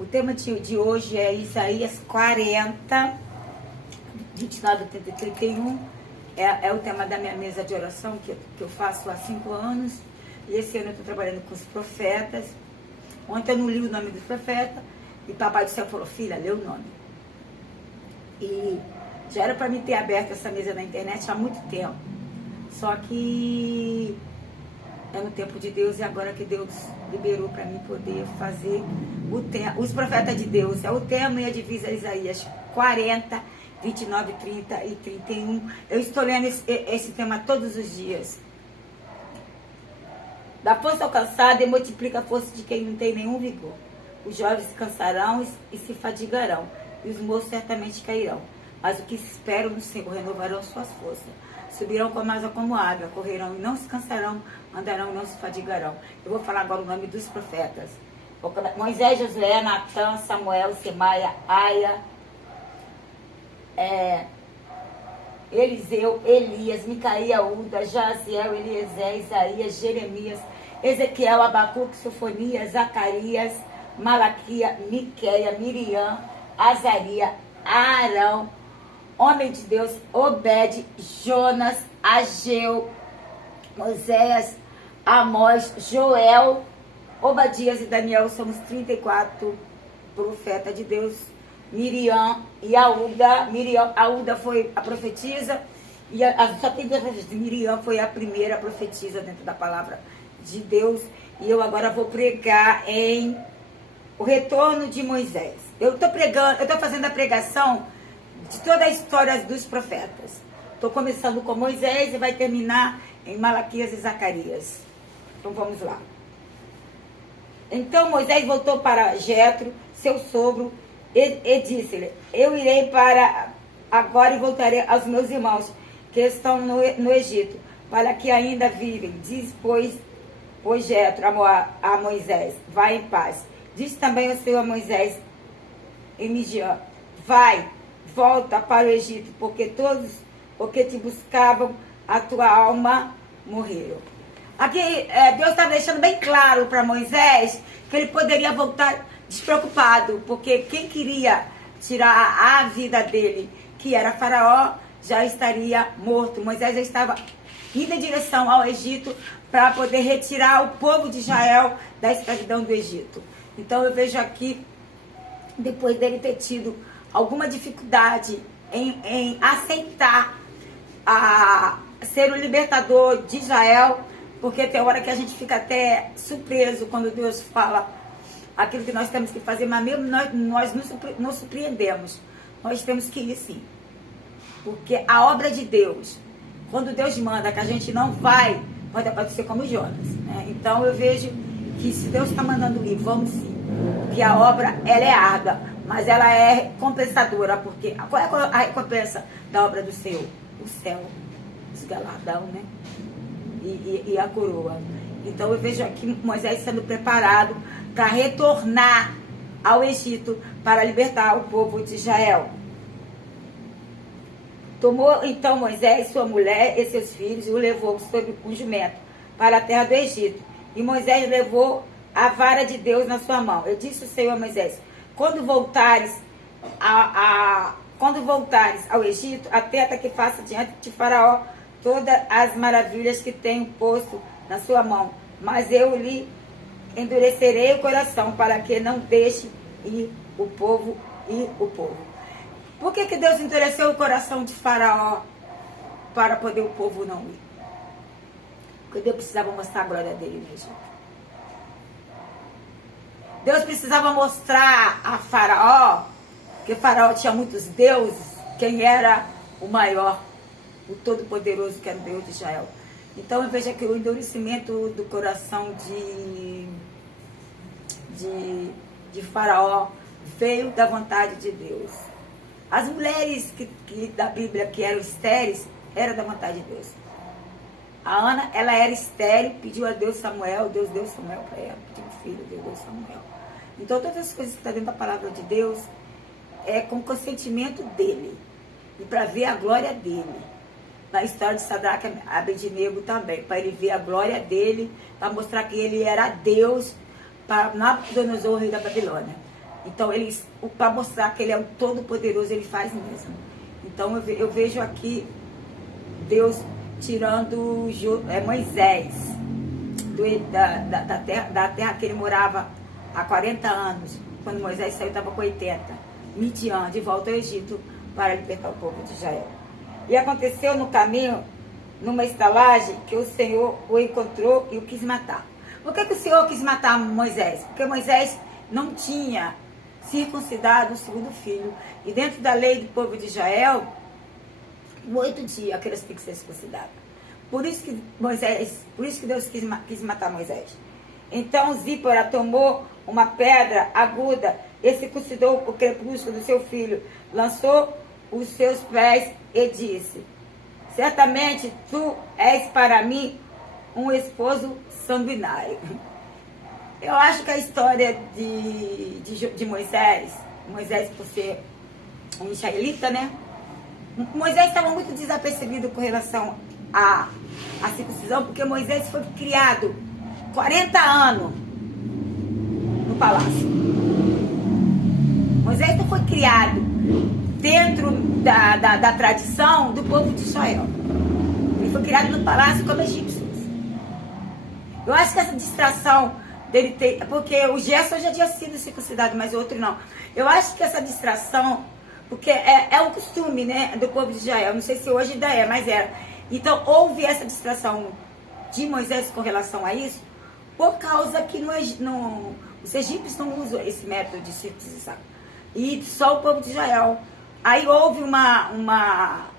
O tema de hoje é Isaías 40, 29, 30 e 31. É o tema da minha mesa de oração que eu faço há 5 anos. E esse ano eu estou trabalhando com os profetas. Ontem eu não li o nome dos profetas. E papai do céu falou, filha, lê o nome. E já era para mim ter aberto essa mesa na internet há muito tempo. Só que é no tempo de Deus e agora que Deus liberou para mim poder fazer os profetas de Deus. É o tema e a divisa Isaías 40, 29, 30 e 31. Eu estou lendo esse tema todos os dias. Dá força ao cansado e multiplica a força de quem não tem nenhum vigor. Os jovens se cansarão e se fadigarão, e os moços certamente cairão. Mas o que esperam no Senhor renovarão suas forças. Subirão com asa como águia, correrão e não se cansarão, andarão e não se fadigarão. Eu vou falar agora o nome dos profetas. Moisés, Josué, Natã, Samuel, Semaia, Aia, Eliseu, Elias, Micaía, Uda, Jaziel, Eliezer, Isaías, Jeremias, Ezequiel, Abacuque, Sofonias, Zacarias, Malaquia, Miqueia, Miriam, Azaria, Arão, homem de Deus, Obed, Jonas, Ageu, Moisés, Amós, Joel, Obadias e Daniel. Somos 34 profetas de Deus. Miriam e Aúda. Aúda foi a profetisa. E só tem 2 profetisas. Miriam foi a primeira profetisa dentro da palavra de Deus. E eu agora vou pregar em o retorno de Moisés. Eu estou fazendo a pregação de toda a história dos profetas. Estou começando com Moisés e vai terminar em Malaquias e Zacarias. Então vamos lá. Então Moisés voltou para Jetro, seu sogro, e disse-lhe, eu irei para agora e voltarei aos meus irmãos que estão no Egito, para que ainda vivem. Diz, pois Jetro a Moisés, vai em paz. Diz também o Senhor a Moisés em Midian, vai, volta para o Egito, porque todos os que te buscavam a tua alma morreram. Aqui Deus está deixando bem claro para Moisés que ele poderia voltar despreocupado, porque quem queria tirar a vida dele, que era Faraó, já estaria morto. Moisés já estava indo em direção ao Egito para poder retirar o povo de Israel da escravidão do Egito. Então eu vejo aqui, depois dele ter tido alguma dificuldade em aceitar ser o libertador de Israel, porque tem hora que a gente fica até surpreso quando Deus fala aquilo que nós temos que fazer, mas mesmo nós nos surpreendemos. Nós temos que ir sim. Porque a obra de Deus, quando Deus manda que a gente não vai, pode acontecer como Jonas, né? Então eu vejo que se Deus está mandando ir, vamos sim. Porque a obra, ela é árdua, mas ela é compensadora. Porque qual é a recompensa da obra do Senhor? O céu, os galardão, né? E a coroa. Então eu vejo aqui Moisés sendo preparado para retornar ao Egito para libertar o povo de Israel. Tomou então Moisés sua mulher e seus filhos e o levou sobre um jumento para a terra do Egito. E Moisés levou a vara de Deus na sua mão. Eu disse o Senhor a Moisés, quando voltares ao Egito, atenta que faça diante de Faraó todas as maravilhas que tenho posto na sua mão, mas eu lhe endurecerei o coração para que não deixe ir o povo. Por que Deus endureceu o coração de Faraó para poder o povo não ir? Porque Deus precisava mostrar a glória dele no Egito. Deus precisava mostrar a Faraó, que Faraó tinha muitos deuses, quem era o maior, o todo-poderoso, que era o Deus de Israel. Então eu vejo aqui o endurecimento do coração de Faraó veio da vontade de Deus. As mulheres da Bíblia que eram estéreis, era da vontade de Deus. A Ana, ela era estéril, pediu a Deus Samuel, Deus deu Samuel para ela, pediu um filho, Deus deu Samuel. Então todas as coisas que estão dentro da palavra de Deus é com o consentimento dele e para ver a glória dele. Na história de Sadraque e Abednego também, para ele ver a glória dele, para mostrar que ele era Deus para Nabucodonosor, rei da Babilônia. Então, para mostrar que ele é o Todo-Poderoso, ele faz mesmo. Então, eu vejo aqui Deus tirando Moisés da terra que ele morava há 40 anos. Quando Moisés saiu, estava com 80. Midian, de volta ao Egito, para libertar o povo de Israel. E aconteceu no caminho, numa estalagem, que o Senhor o encontrou e o quis matar. Por que o Senhor quis matar Moisés? Porque Moisés não tinha circuncidado o segundo filho. E dentro da lei do povo de Israel, 8 dias a criança tem que ser circuncidada. Por isso que Deus quis matar Moisés. Então Zípora tomou uma pedra aguda e circuncidou o crepúsculo do seu filho, lançou os seus pés e disse: certamente tu és para mim um esposo sanguinário. Eu acho que a história de Moisés por ser um israelita, né? Moisés estava muito desapercebido com relação à circuncisão, porque Moisés foi criado 40 anos no palácio. Moisés não foi criado dentro da tradição do povo de Israel. Ele foi criado no palácio como egípcios. Eu acho que essa distração dele ter... Porque o Gerson já tinha sido circuncidado, mas o outro não. Eu acho que essa distração... Porque é um costume, né, do povo de Israel. Não sei se hoje ainda é, mas era. Então, houve essa distração de Moisés com relação a isso, por causa que os egípcios não usam esse método de circuncisão. E só o povo de Israel. Aí houve uma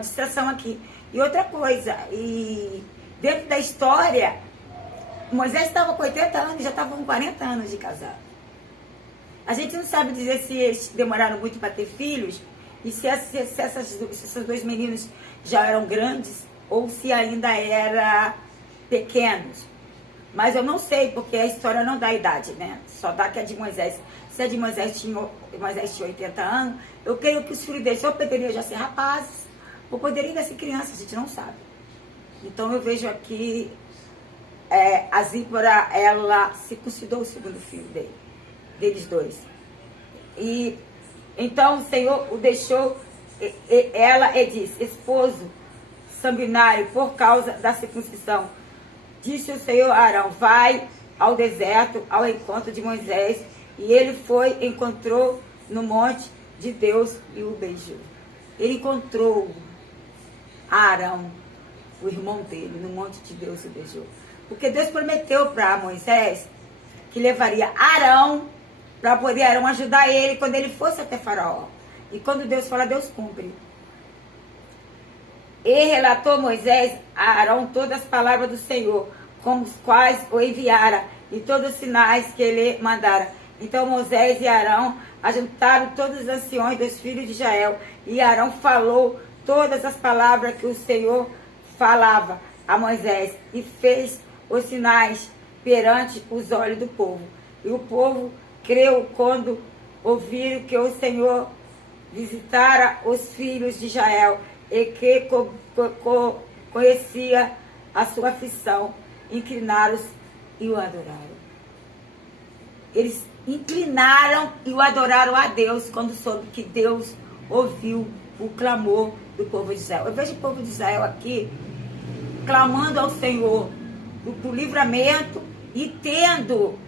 distração aqui. E outra coisa, e dentro da história, Moisés estava com 80 anos, já estava com 40 anos de casado. A gente não sabe dizer se eles demoraram muito para ter filhos e se esses dois meninos já eram grandes ou se ainda eram pequenos. Mas eu não sei, porque a história não dá a idade, né? Só dá que a de Moisés. Se a de Moisés tinha 80 anos, eu creio que os filhos dele só poderiam já ser rapazes ou poderiam ainda ser crianças, a gente não sabe. Então eu vejo aqui a Zípora, ela circuncidou o segundo filho deles dois. E então o Senhor o deixou, ela disse: esposo sanguinário por causa da circuncisão. Disse o Senhor a Arão: vai ao deserto ao encontro de Moisés. E ele foi, encontrou no monte de Deus e o beijou. Ele encontrou Arão, o irmão dele, no monte de Deus e o beijou. Porque Deus prometeu para Moisés que levaria Arão para poder Arão ajudar ele quando ele fosse até Faraó. E quando Deus fala, Deus cumpre. E relatou Moisés a Arão todas as palavras do Senhor, como os quais o enviara, e todos os sinais que ele mandara. Então Moisés e Arão ajuntaram todos os anciões dos filhos de Israel, e Arão falou todas as palavras que o Senhor falava a Moisés, e fez os sinais perante os olhos do povo. E o povo creu quando ouviram que o Senhor visitara os filhos de Israel, e que conhecia a sua aflição. Inclinaram-se e o adoraram. Eles inclinaram e o adoraram a Deus quando soube que Deus ouviu o clamor do povo de Israel. Eu vejo o povo de Israel aqui clamando ao Senhor por livramento e tendo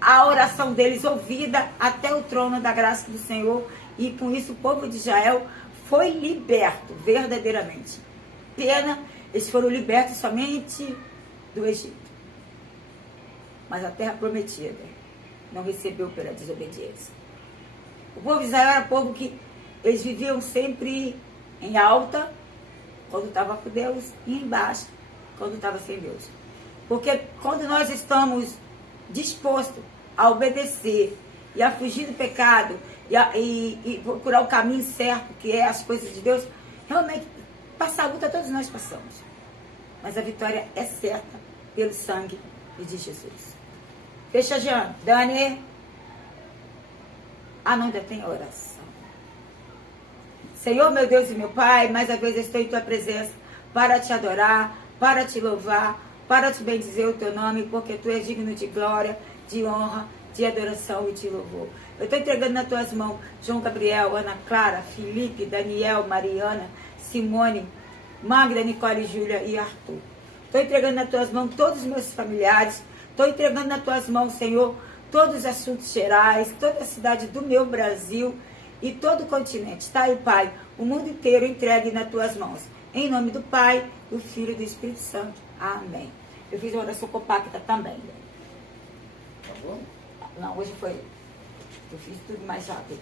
a oração deles ouvida até o trono da graça do Senhor. E com isso o povo de Israel foi liberto verdadeiramente. Pena, eles foram libertos somente do Egito. Mas a terra prometida não recebeu pela desobediência. O povo de Israel era um povo que eles viviam sempre em alta, quando estava com Deus, e embaixo, quando estava sem Deus. Porque quando nós estamos dispostos a obedecer e a fugir do pecado e procurar o caminho certo, que é as coisas de Deus, realmente, passar a luta todos nós passamos. Mas a vitória é certa pelo sangue de Jesus. Fecha, Jean. Dani. Não, ainda tem oração. Senhor, meu Deus e meu Pai, mais uma vez eu estou em tua presença para te adorar, para te louvar, para te bendizer o teu nome, porque tu és digno de glória, de honra de adoração e de louvor. Eu estou entregando nas tuas mãos João Gabriel, Ana Clara, Felipe, Daniel, Mariana, Simone, Magda, Nicole, Júlia e Arthur. Estou entregando nas tuas mãos todos os meus familiares. Estou entregando nas tuas mãos, Senhor, todos os assuntos gerais, toda a cidade do meu Brasil e todo o continente. Está aí, Pai, o mundo inteiro entregue nas tuas mãos. Em nome do Pai, do Filho e do Espírito Santo. Amém. Eu fiz uma oração compacta também. Tá bom? Não, hoje foi. Eu fiz tudo mais rápido.